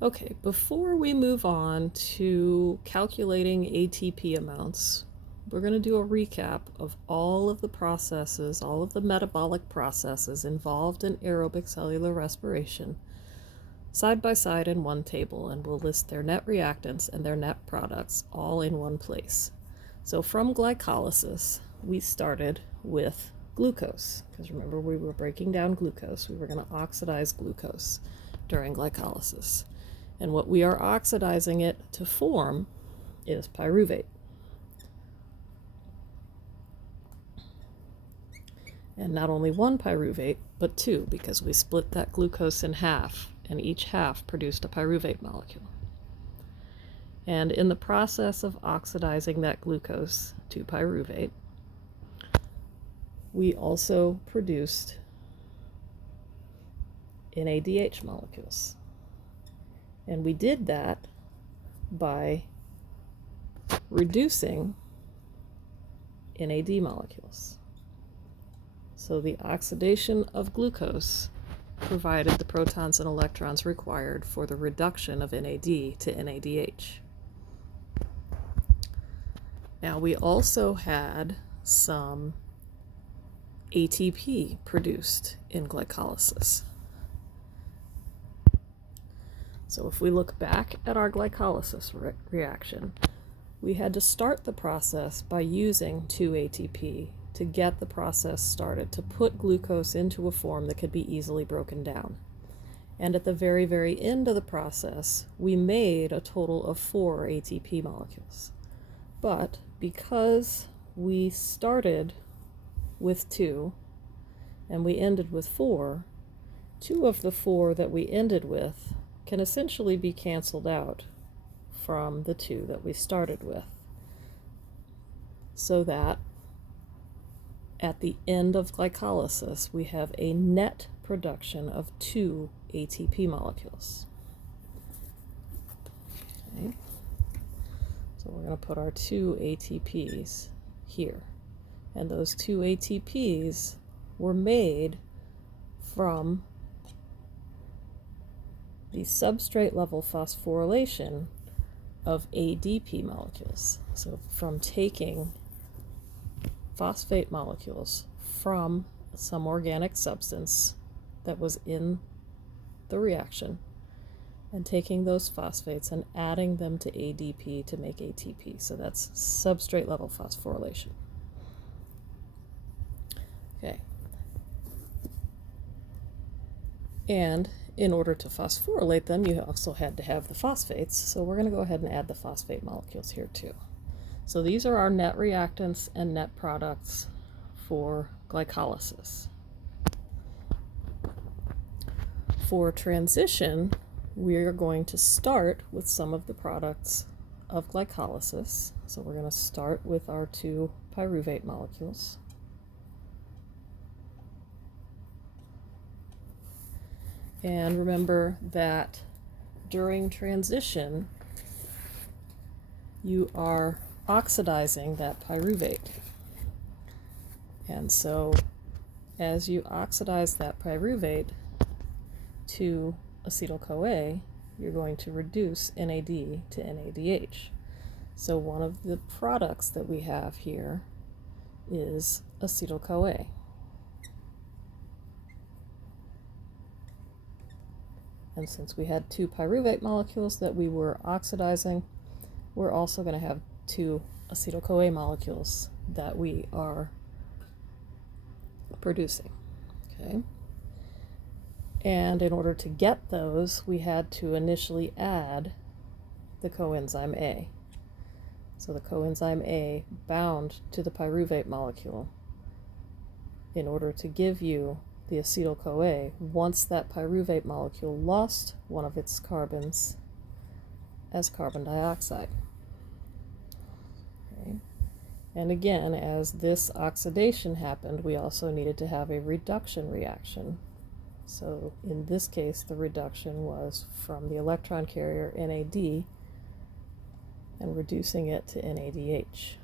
Okay, before we move on to calculating ATP amounts, we're going to do a recap of all of the processes, all of the metabolic processes involved in aerobic cellular respiration, side by side in one table, and we'll list their net reactants and their net products all in one place. So from glycolysis, we started with glucose, because remember we were breaking down glucose. We were going to oxidize glucose during glycolysis. And what we are oxidizing it to form is pyruvate. And not only one pyruvate, but two, because we split that glucose in half, and each half produced a pyruvate molecule. And in the process of oxidizing that glucose to pyruvate, we also produced NADH molecules. And we did that by reducing NAD molecules. So the oxidation of glucose provided the protons and electrons required for the reduction of NAD to NADH. Now we also had some ATP produced in glycolysis. So if we look back at our glycolysis reaction, we had to start the process by using 2 ATP to get the process started, to put glucose into a form that could be easily broken down. And at the very, very end of the process, we made a total of 4 ATP molecules. But because we started with 2 and we ended with 4, 2 of the 4 that we ended with can essentially be canceled out from the 2 that we started with, so that at the end of glycolysis we have a net production of 2 ATP molecules. Okay. So we're going to put our 2 ATPs here, and those 2 ATPs were made from the substrate level phosphorylation of ADP molecules. So from taking phosphate molecules from some organic substance that was in the reaction and taking those phosphates and adding them to ADP to make ATP. So that's substrate level phosphorylation. Okay. And in order to phosphorylate them, you also had to have the phosphates. So we're going to go ahead and add the phosphate molecules here too. So these are our net reactants and net products for glycolysis. For transition, we are going to start with some of the products of glycolysis. So we're going to start with our 2 pyruvate molecules. And remember that during transition, you are oxidizing that pyruvate. And so as you oxidize that pyruvate to acetyl-CoA, you're going to reduce NAD to NADH. So one of the products that we have here is acetyl-CoA. And since we had 2 pyruvate molecules that we were oxidizing, we're also going to have 2 acetyl-CoA molecules that we are producing. Okay. And in order to get those, we had to initially add the coenzyme A. So the coenzyme A bound to the pyruvate molecule in order to give you the acetyl-CoA once that pyruvate molecule lost one of its carbons as carbon dioxide. Okay. And again, as this oxidation happened, we also needed to have a reduction reaction. So in this case, the reduction was from the electron carrier NAD and reducing it to NADH.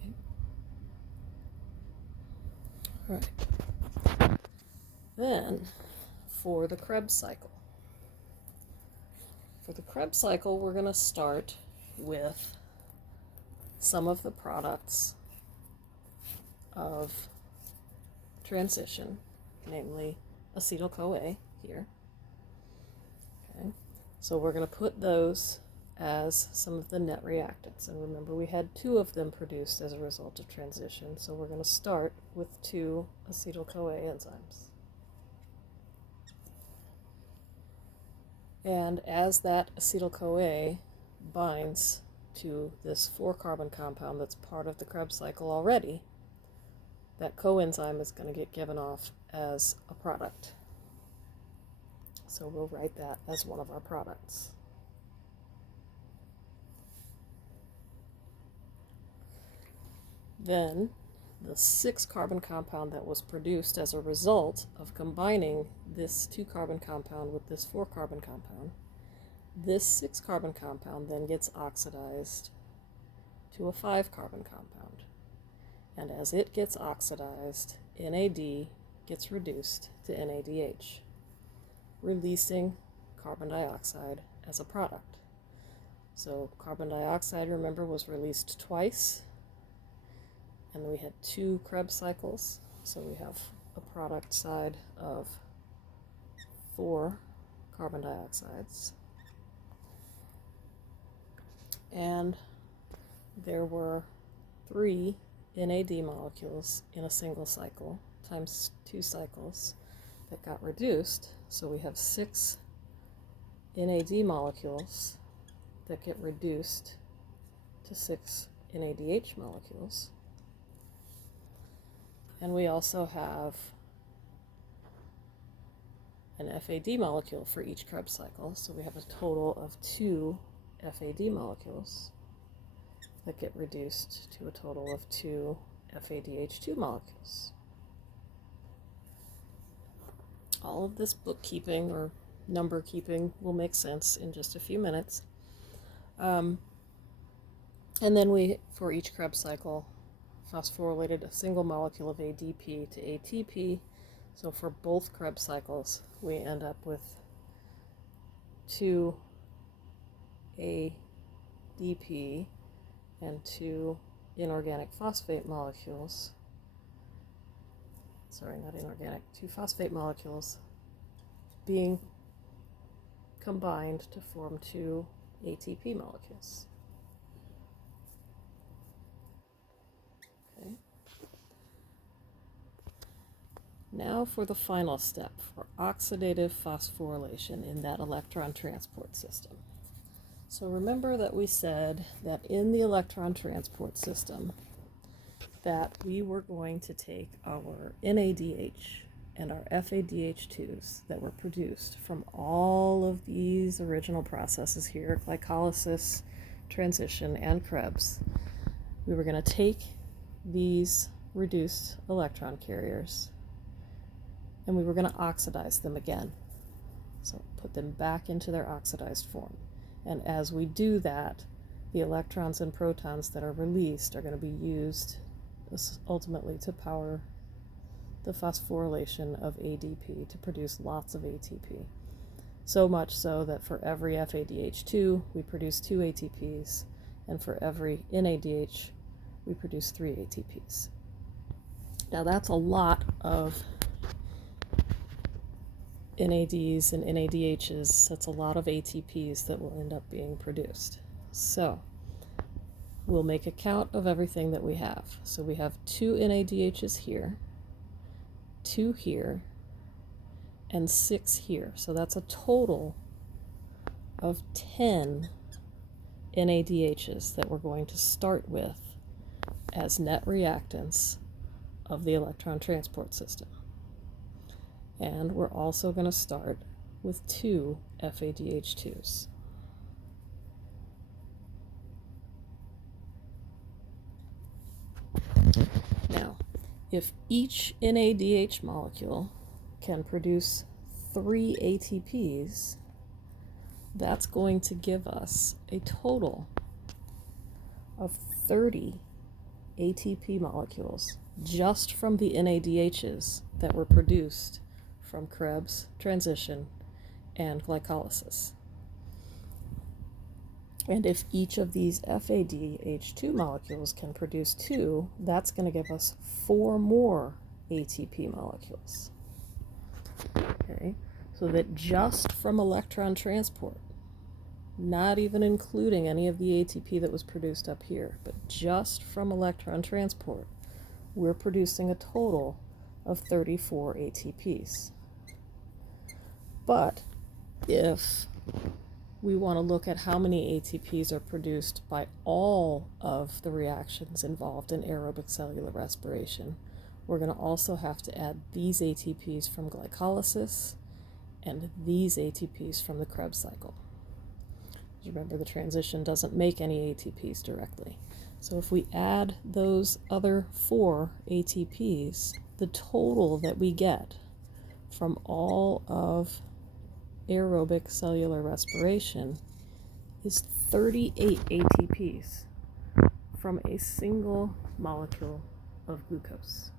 Okay. All right. Then, for the Krebs cycle, For the Krebs cycle, we're going to start with some of the products of transition, namely acetyl-CoA here. Okay. So we're going to put those as some of the net reactants. And remember, we had 2 of them produced as a result of transition, so we're going to start with 2 acetyl-CoA enzymes. And as that acetyl-CoA binds to this 4-carbon compound that's part of the Krebs cycle already, that coenzyme is going to get given off as a product. So we'll write that as one of our products. Then the 6-carbon compound that was produced as a result of combining this 2-carbon compound with this 4-carbon compound, this 6-carbon compound then gets oxidized to a 5-carbon compound. And as it gets oxidized, NAD gets reduced to NADH, releasing carbon dioxide as a product. So carbon dioxide, remember, was released twice, and we had 2 Krebs cycles, so we have a product side of 4 carbon dioxides. And there were 3 NAD molecules in a single cycle, times 2 cycles, that got reduced. So we have 6 NAD molecules that get reduced to 6 NADH molecules. And we also have an FAD molecule for each Krebs cycle, so we have a total of 2 FAD molecules that get reduced to a total of 2 FADH2 molecules. All of this bookkeeping or number keeping will make sense in just a few minutes. And then we, for each Krebs cycle, phosphorylated a single molecule of ADP to ATP. So for both Krebs cycles, we end up with 2 ADP and 2 inorganic phosphate molecules. Sorry, not inorganic, 2 phosphate molecules being combined to form 2 ATP molecules. Okay. Now for the final step, for oxidative phosphorylation in that electron transport system. So remember that we said that in the electron transport system that we were going to take our NADH and our FADH2s that were produced from all of these original processes here, glycolysis, transition, and Krebs. We were going to take these reduced electron carriers and we were going to oxidize them again. So put them back into their oxidized form. And as we do that, the electrons and protons that are released are going to be used ultimately to power the phosphorylation of ADP to produce lots of ATP. So much so that for every FADH2, we produce 2 ATPs, and for every NADH, we produce 3 ATPs. Now that's a lot of NADs and NADHs. That's a lot of ATPs that will end up being produced. So we'll make a count of everything that we have. So we have 2 NADHs here, 2 here, and 6 here. So that's a total of 10 NADHs that we're going to start with as net reactants of the electron transport system. And we're also going to start with 2 FADH2s. Now, if each NADH molecule can produce 3 ATPs, that's going to give us a total of 30 ATP molecules just from the NADHs that were produced from Krebs, transition, and glycolysis. And if each of these FADH2 molecules can produce 2, that's going to give us 4 more ATP molecules. Okay, so that just from electron transport, not even including any of the ATP that was produced up here, but just from electron transport, we're producing a total of 34 ATPs. But if we want to look at how many ATPs are produced by all of the reactions involved in aerobic cellular respiration, we're going to also have to add these ATPs from glycolysis and these ATPs from the Krebs cycle. Remember, the transition doesn't make any ATPs directly. So if we add those other 4 ATPs, the total that we get from all of aerobic cellular respiration is 38 ATPs from a single molecule of glucose.